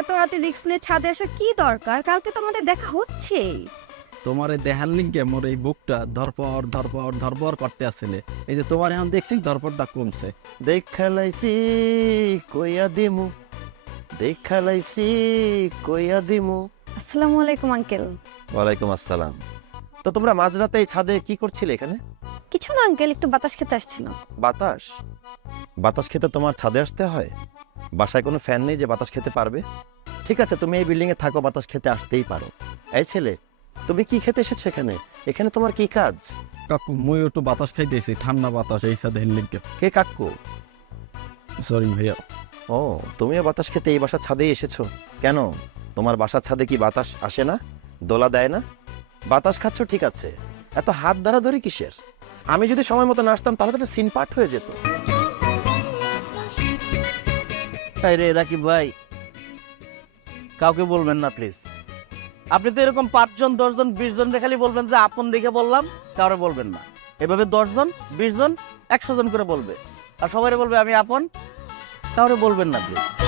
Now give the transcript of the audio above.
এত রাতে রিস্ক নিয়ে ছাদে আসা কি দরকার? কালকে তো আমাদের দেখা হচ্ছেই। তোমার এই দেহার লিঙ্কে মোর এই বুকটা ধরপর করতে আসলে, এই যে তোমার এখন দেখছি ধরপরটা কমছে। দেখালাইছি কইয়া দিমু, দেখালাইছি কইয়া দিমু। আসসালামু আলাইকুম আঙ্কেল। ওয়ালাইকুম আসসালাম। তো তোমরা মাঝরাতে এই ছাদে কি করছিলে এখানে? কিছু না আঙ্কেল, একটু বাতাস খেতে আসছিলাম। বাতাস? বাতাস খেতে তোমার ছাদে আসতে হয়? বাসায় কোনো ফ্যান নেই যে বাতাস খেতে পারবে? ঠিক আছে, তুমি এই বিল্ডিং এ থাকো, বাতাস খেতে আসতেই পারো। এই ছেলে, তুমি কি খেতে এসেছো এখানে? এখানে তোমার কি কাজ? কাকু মুই একটু বাতাস খাইতেছি, ঠান্ডা বাতাস এই সাথে লিঙ্কে। কে কাকু? সরি ভাইয়া। ও, তুমিও বাতাস খেতে এই বাসার ছাদেই এসেছো? কেন, তোমার বাসার ছাদে কি বাতাস আসে না? দোলা দেয় না? বাতাস খাচ্ছ ঠিক আছে, এত হাত ধরাধরি কিসের? আমি যদি সময় মতো না আসতাম তাহলে তো একটা সিন পার্ট হয়ে যেত। রে রাকিব ভাই, কাউকে বলবেন না প্লিজ। আপনি তো এরকম 5 জন 10 জন 20 জন খালি বলবেন যে আপন দেখে বললাম, কাউরে বলবেন না। এভাবে 10 জন 20 জন 100 জন করে বলবে, আর সবাই বলবে আমি আপন, কাউরে বলবেন না প্লিজ।